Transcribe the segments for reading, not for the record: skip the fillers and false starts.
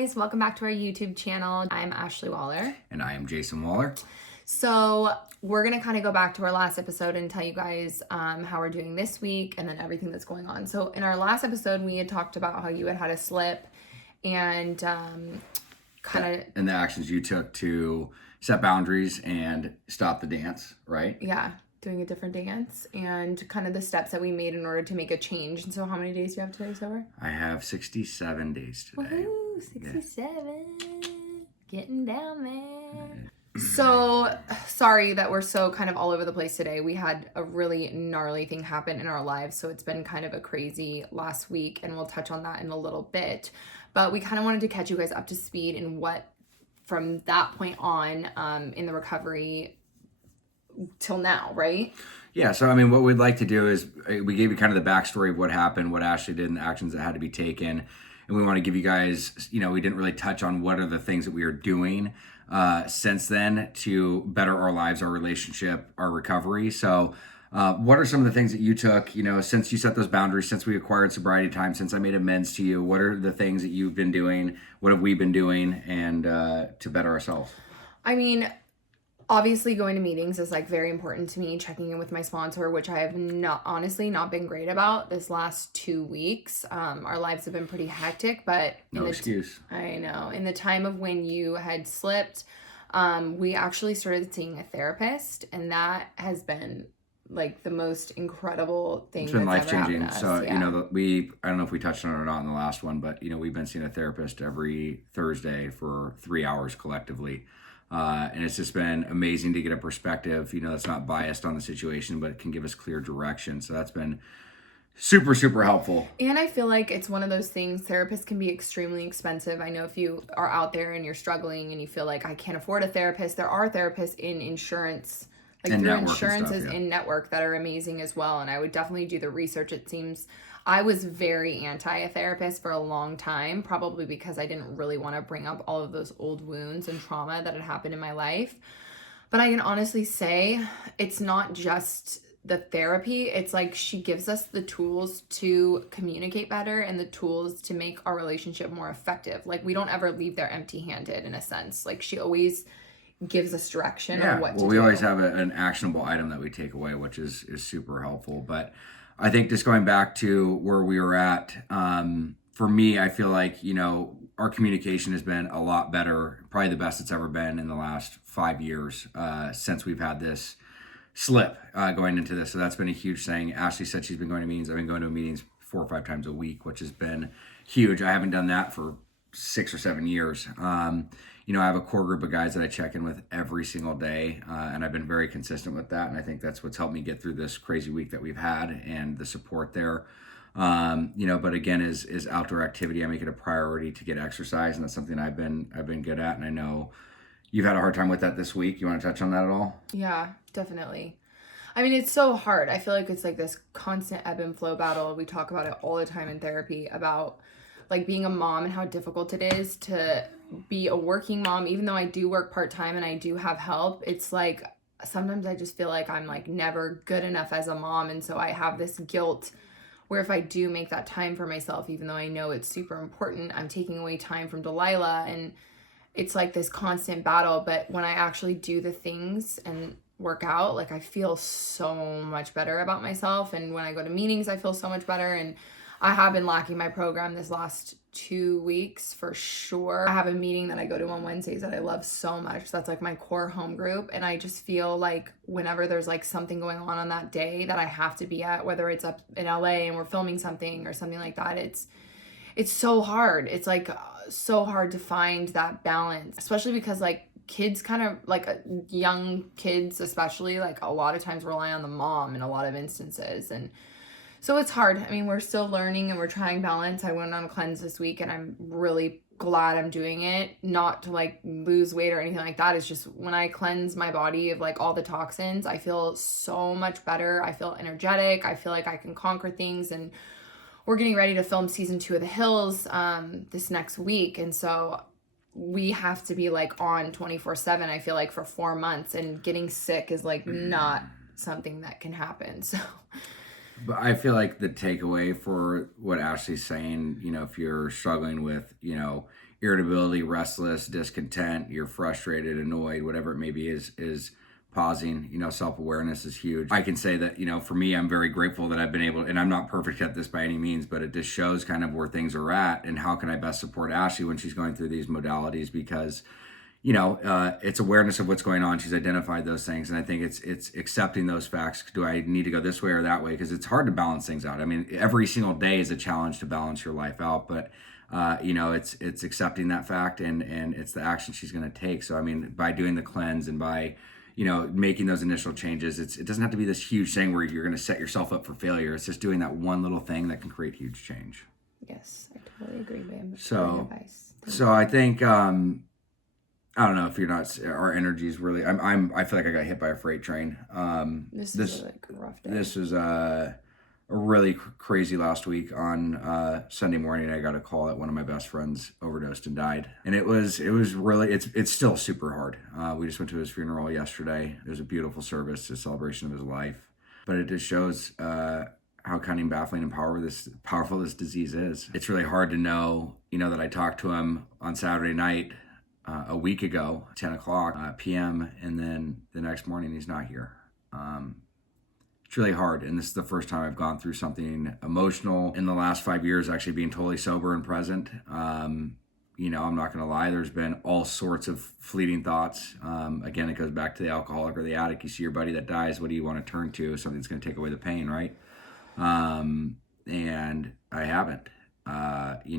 guys, welcome back to our YouTube channel. I'm Ashley Wahler. And I am Jason Wahler. So we're going to kind of go back to our last episode and tell you guys how we're doing this week and then everything that's going on. So in our last episode, we had talked about how you had a slip and and the actions you took to set boundaries and stop the dance, right? Yeah, doing a different dance and kind of the steps that we made in order to make a change. And so how many days do you have today sober? I have 67 days today. Woohoo, 67. Yeah. Getting down there. So sorry that we're so kind of all over the place today. We had a really gnarly thing happen in our lives. So it's been kind of a crazy last week and we'll touch on that in a little bit. But we kind of wanted to catch you guys up to speed in what from that point on in the recovery till now, right? Yeah, so I mean, what we'd like to do is we gave you kind of the backstory of what happened, what Ashley did, and the actions that had to be taken. And we want to give you guys, we didn't really touch on what are the things that we are doing since then to better our lives, our relationship, our recovery. So what are some of the things that you took, since you set those boundaries, since we acquired sobriety time, since I made amends to you? What are the things that you've been doing? What have we been doing and to better ourselves? I mean, obviously going to meetings is like very important to me, checking in with my sponsor, which I have honestly not been great about this last 2 weeks. Our lives have been pretty hectic, but no excuse. I know. In the time of when you had slipped, we actually started seeing a therapist, and that has been like the most incredible thing. It's been life-changing. So, yeah. I don't know if we touched on it or not in the last one, but, we've been seeing a therapist every Thursday for 3 hours collectively. And it's just been amazing to get a perspective, that's not biased on the situation, but can give us clear direction. So that's been super, super helpful. And I feel like it's one of those things, therapists can be extremely expensive. I know if you are out there and you're struggling and you feel like I can't afford a therapist, there are therapists in insurance, like through insurances in network that are amazing as well. And I would definitely do the research. It seems I was very anti a therapist for a long time, probably because I didn't really want to bring up all of those old wounds and trauma that had happened in my life. But I can honestly say it's not just the therapy. It's like she gives us the tools to communicate better and the tools to make our relationship more effective. Like we don't ever leave there empty-handed in a sense. Like she always gives us direction on what to do. We always have an actionable item that we take away, which is super helpful. But I think just going back to where we were at, for me, I feel like, our communication has been a lot better, probably the best it's ever been in the last 5 years since we've had this slip going into this. So that's been a huge thing. Ashley said she's been going to meetings. I've been going to meetings 4 or 5 times a week, which has been huge. I haven't done that for 6 or 7 years. I have a core group of guys that I check in with every single day, and I've been very consistent with that, and I think that's what's helped me get through this crazy week that we've had and the support there. But again, is outdoor activity. I make it a priority to get exercise, and that's something I've been good at, and I know you've had a hard time with that this week. You want to touch on that at all? Yeah, definitely. I mean, it's so hard. I feel like it's like this constant ebb and flow battle. We talk about it all the time in therapy about like being a mom and how difficult it is to be a working mom. Even though I do work part-time and I do have help, it's like sometimes I just feel like I'm like never good enough as a mom. And so I have this guilt where if I do make that time for myself, even though I know it's super important, I'm taking away time from Delilah, and it's like this constant battle. But when I actually do the things and work out, like I feel so much better about myself. And when I go to meetings, I feel so much better. And I have been lacking my program this last 2 weeks for sure. I have a meeting that I go to on Wednesdays that I love so much. That's like my core home group. And I just feel like whenever there's like something going on that day that I have to be at, whether it's up in LA and we're filming something or something like that, it's so hard. It's like so hard to find that balance, especially because like kids kind of like young kids, especially like a lot of times rely on the mom in a lot of instances. And so it's hard. I mean, we're still learning and we're trying balance. I went on a cleanse this week and I'm really glad I'm doing it. Not to like lose weight or anything like that. It's just when I cleanse my body of like all the toxins, I feel so much better. I feel energetic. I feel like I can conquer things. And we're getting ready to film season 2 of The Hills this next week. And so we have to be like on 24/7, I feel like, for 4 months. And getting sick is like not something that can happen. So... But I feel like the takeaway for what Ashley's saying, if you're struggling with, irritability, restless, discontent, you're frustrated, annoyed, whatever it may be, is pausing. Self-awareness is huge. I can say that, for me, I'm very grateful that I've been able, and I'm not perfect at this by any means, but it just shows kind of where things are at and how can I best support Ashley when she's going through these modalities, because it's awareness of what's going on. She's identified those things, and I think it's accepting those facts. Do I need to go this way or that way? Because it's hard to balance things out. I mean, every single day is a challenge to balance your life out, but it's accepting that fact, and it's the action she's going to take. So I mean, by doing the cleanse and by making those initial changes, it doesn't have to be this huge thing where you're going to set yourself up for failure. It's just doing that one little thing that can create huge change. Yes, I totally agree, babe. So I think. I don't know if you're not. Our energy is really. I feel like I got hit by a freight train. This is like a rough day. This was a really crazy last week. On Sunday morning, I got a call that one of my best friends overdosed and died, and it was really. It's still super hard. We just went to his funeral yesterday. It was a beautiful service, a celebration of his life, but it just shows how cunning, baffling, and powerful this disease is. It's really hard to know. That I talked to him on Saturday night. A week ago, 10 o'clock p.m., and then the next morning he's not here. It's really hard, and this is the first time I've gone through something emotional in the last 5 years, actually being totally sober and present. I'm not going to lie, there's been all sorts of fleeting thoughts. Again, it goes back to the alcoholic or the addict. You see your buddy that dies, what do you want to turn to? Something that's going to take away the pain, right? And I haven't.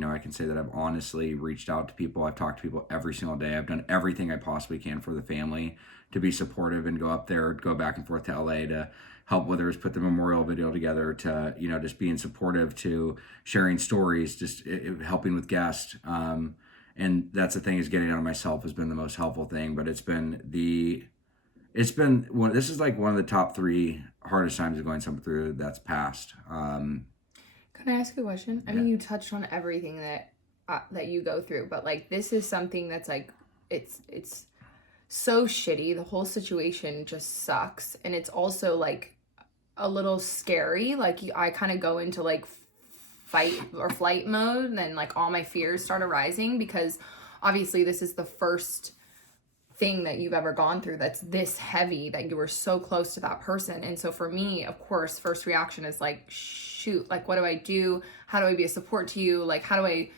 I can say that I've honestly reached out to people. I've talked to people every single day. I've done everything I possibly can for the family to be supportive and go up there, go back and forth to LA to help, whether it's put the memorial video together, to, just being supportive, to sharing stories, just helping with guests. And that's the thing, is getting out of myself has been the most helpful thing, but this is like one of the top 3 hardest times of going something through that's passed. Can I ask you a question? I mean, you touched on everything that you go through, but like this is something that's like it's so shitty. The whole situation just sucks, and it's also like a little scary. Like I kind of go into like fight or flight mode, and then like all my fears start arising, because obviously this is the first thing that you've ever gone through that's this heavy, that you were so close to that person. And so for me, of course, first reaction is like, shoot, like what do I do? How do I be a support to you? Like how do I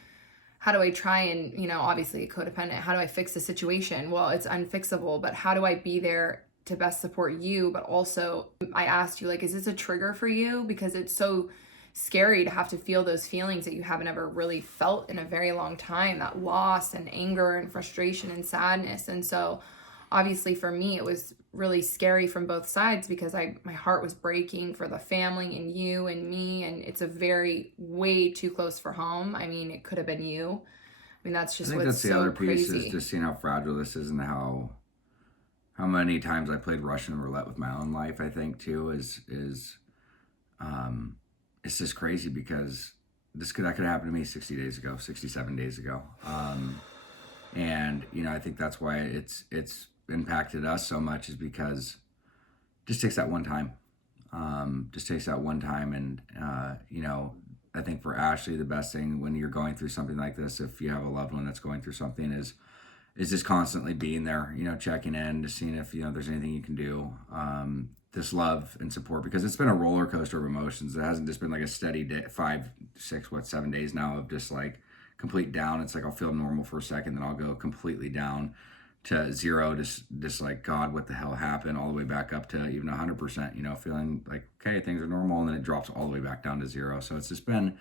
try and, obviously codependent, how do I fix the situation? Well, it's unfixable, but how do I be there to best support you? But also I asked you, like, is this a trigger for you? Because it's so scary to have to feel those feelings that you haven't ever really felt in a very long time, that loss and anger and frustration and sadness. And so obviously for me, it was really scary from both sides, because my heart was breaking for the family and you and me, and it's a very way too close for home. I mean, it could have been you. I mean, that's just what's so crazy. I think that's the other piece, is just seeing how fragile this is, and how many times I played Russian roulette with my own life, I think too, it's just crazy, because that could happen to me 67 days ago. And, I think that's why it's impacted us so much, is because it just takes that one time. And, I think for Ashley, the best thing when you're going through something like this, if you have a loved one that's going through something, is just constantly being there, checking in, just seeing if, there's anything you can do. This love and support, because it's been a roller coaster of emotions. It hasn't just been like a steady day, 5, 6, 7 days now of just like complete down. It's like I'll feel normal for a second, then I'll go completely down to 0, just like, God, what the hell happened, all the way back up to even 100%, feeling like, okay, things are normal, and then it drops all the way back down to 0. So it's just been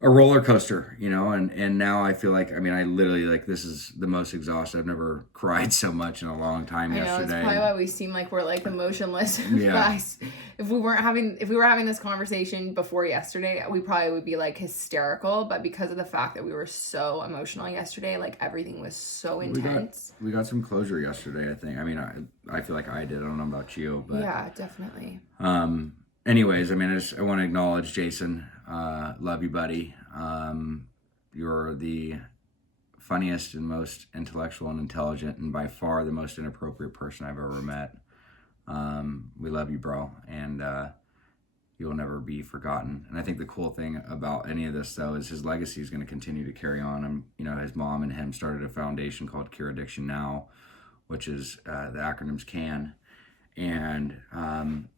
a roller coaster, and now I feel like, I literally, like, this is the most exhausted. I've never cried so much in a long time. I know, yesterday. It's probably why we seem like we're like emotionless guys. If we were having this conversation before yesterday, we probably would be like hysterical, but because of the fact that we were so emotional yesterday, like everything was so intense. We got some closure yesterday, I think. I feel like I did. I don't know about you, but yeah, definitely. Anyways, I want to acknowledge Jason. Love you, buddy. You're the funniest and most intellectual and intelligent, and by far the most inappropriate person I've ever met. We love you, bro. And he will never be forgotten. And I think the cool thing about any of this, though, is his legacy is going to continue to carry on. And, you know, his mom and him started a foundation called Cure Addiction Now, which is the acronym's CAN. And,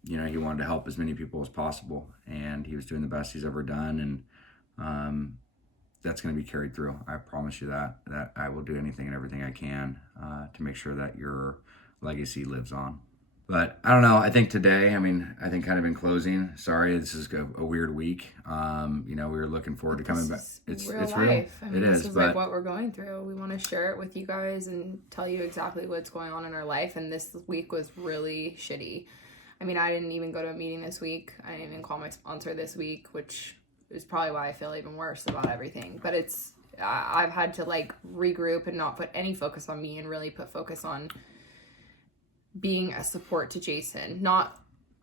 you know, he wanted to help as many people as possible. And he was doing the best he's ever done. And that's going to be carried through. I promise you that I will do anything and everything I can to make sure that your legacy lives on. But I don't know. I think today, I think kind of in closing, sorry, this is a weird week. You know, we were looking forward to coming back. It's real. Life. I mean, it this is, is but like what we're going through. We want to share it with you guys and tell you exactly what's going on in our life. And this week was really shitty. I mean, I didn't even go to a meeting this week. I didn't even call my sponsor this week, which is probably why I feel even worse about everything. But I've had to like regroup and not put any focus on me and really put focus on being a support to Jason. Not,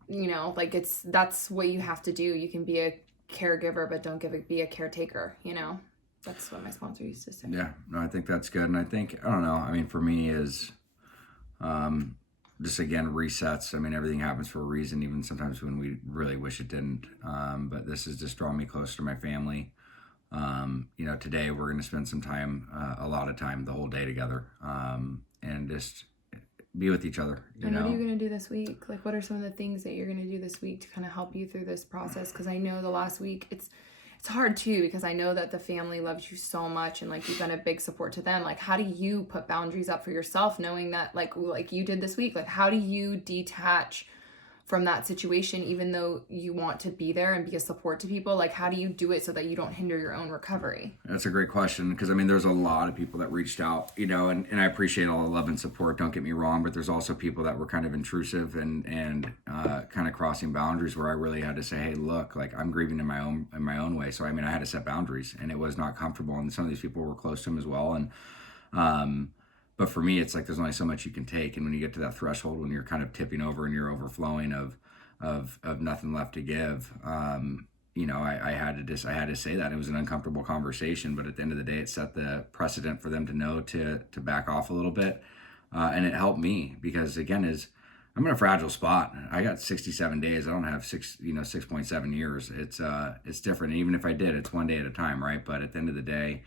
you know, like that's what you have to do. You can be a caregiver, but don't be a caretaker, you know? That's what my sponsor used to say. Yeah, no, I think that's good. And I think, I don't know, I mean, for me is just, again, resets. I mean, everything happens for a reason, even sometimes when we really wish it didn't. But this is just drawing me closer to my family. You know, today we're going to spend some time, a lot of time, the whole day together, and just be with each other. And what are you going to do this week? Like, what are some of the things that you're going to do this week to kind of help you through this process? Because I know the last week, it's hard too, because I know that the family loves you so much and like you've been a big support to them. Like, how do you put boundaries up for yourself, knowing that like you did this week? Like, how do you detach from that situation, even though you want to be there and be a support to people? Like, how do you do it so that you don't hinder your own recovery? That's a great question, because I mean, there's a lot of people that reached out, you know, and I appreciate all the love and support, don't get me wrong, but there's also people that were kind of intrusive and kind of crossing boundaries where I really had to say, hey, look, like, I'm grieving in my own way. So I mean, I had to set boundaries, and it was not comfortable, and some of these people were close to him as well. And but for me, it's like there's only so much you can take, and when you get to that threshold, when you're kind of tipping over and you're overflowing of nothing left to give, you know, I had to say that. It was an uncomfortable conversation, but at the end of the day, it set the precedent for them to know to back off a little bit, and it helped me, because again, I'm in a fragile spot. I got 67 days. I don't have 6.7 years. It's different. And even if I did, it's one day at a time, right? But at the end of the day,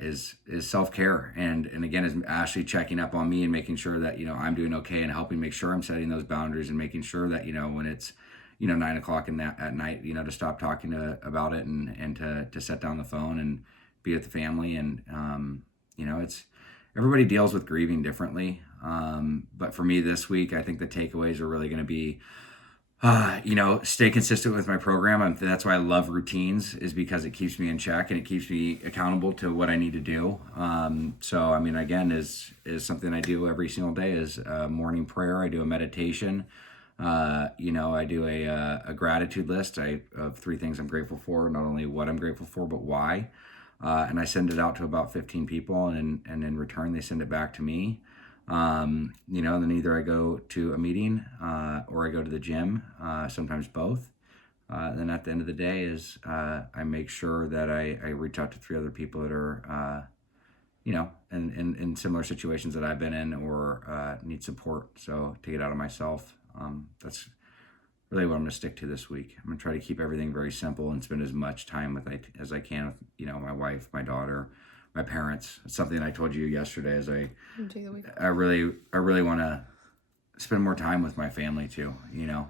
is self-care, and again, is Ashley checking up on me and making sure that, you know, I'm doing okay, and helping make sure I'm setting those boundaries, and making sure that, you know, when it's, you know, 9:00 at night, you know, to stop talking about it, and to set down the phone and be with the family. And you know, it's, everybody deals with grieving differently, but for me this week, I think the takeaways are really going to be, you know, stay consistent with my program. That's why I love routines, is because it keeps me in check and it keeps me accountable to what I need to do. So, I mean, again, is something I do every single day, is a morning prayer. I do a meditation. You know, I do a gratitude list of 3 things I'm grateful for, not only what I'm grateful for, but why. And I send it out to about 15 people, and in return, they send it back to me. You know, and then either I go to a meeting, or I go to the gym, sometimes both. Then at the end of the day is, I make sure that I reach out to 3 other people that are, you know, in similar situations that I've been in, or need support. So take it out of myself. That's really what I'm going to stick to this week. I'm going to try to keep everything very simple and spend as much time as I can with, you know, my wife, my daughter, my parents. It's something I told you yesterday, is I really want to spend more time with my family too, you know.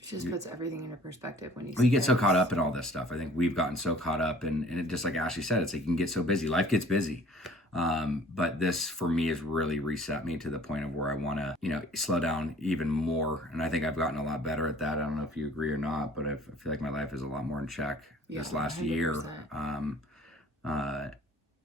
It just puts everything into perspective when you get so caught up in all this stuff. I think we've gotten so caught up, and it, just like Ashley said, it's like you can get so busy. Life gets busy. But this for me has really reset me to the point of where I want to, you know, slow down even more. And I think I've gotten a lot better at that. I don't know if you agree or not, but I feel like my life is a lot more in check this last 100%. Year.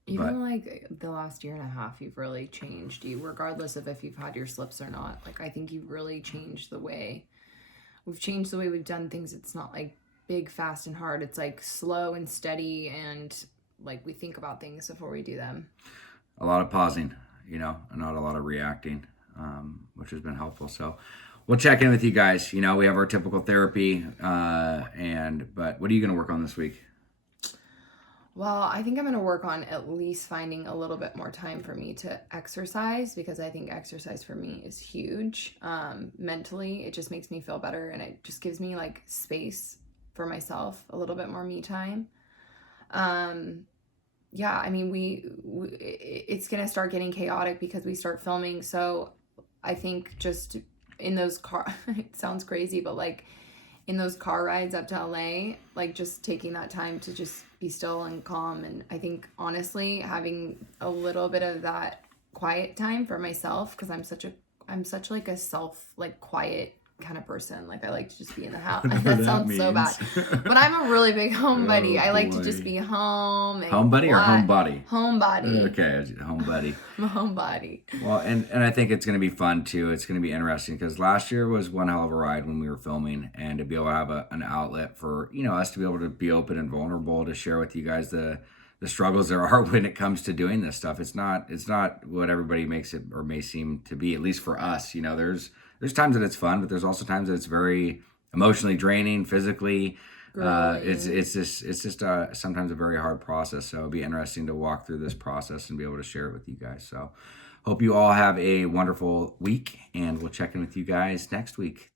Even like the last year and a half, you've really changed. You, regardless of if you've had your slips or not. Like, I think you've really changed we've changed the way we've done things. It's not like big, fast, and hard. It's like slow and steady, and like we think about things before we do them. A lot of pausing, you know, and not a lot of reacting, which has been helpful. So we'll check in with you guys. You know, we have our typical therapy, but what are you going to work on this week? Well, I think I'm going to work on at least finding a little bit more time for me to exercise, because I think exercise for me is huge. Mentally, it just makes me feel better, and it just gives me like space for myself, a little bit more me time. Um, yeah, I mean, it's going to start getting chaotic because we start filming. So I think just in those it sounds crazy, but like in those car rides up to LA, like just taking that time to just be still and calm. And I think honestly, having a little bit of that quiet time for myself, because I'm such like a self, like quiet kind of person. Like I like to just be in the house. That sounds so bad, but I'm a really big homebody. Oh, I like to boy. just be home and Homebody or homebody? Homebody. Okay, homebody. I'm a homebody. Well, and I think it's going to be fun too. It's going to be interesting because last year was one hell of a ride when we were filming, and to be able to have an outlet for, you know, us to be able to be open and vulnerable to share with you guys the struggles there are when it comes to doing this stuff. It's not what everybody makes it or may seem to be. At least for us, you know, there's times that it's fun, but there's also times that it's very emotionally draining, physically. It's just sometimes a very hard process. So it'll be interesting to walk through this process and be able to share it with you guys. So hope you all have a wonderful week, and we'll check in with you guys next week.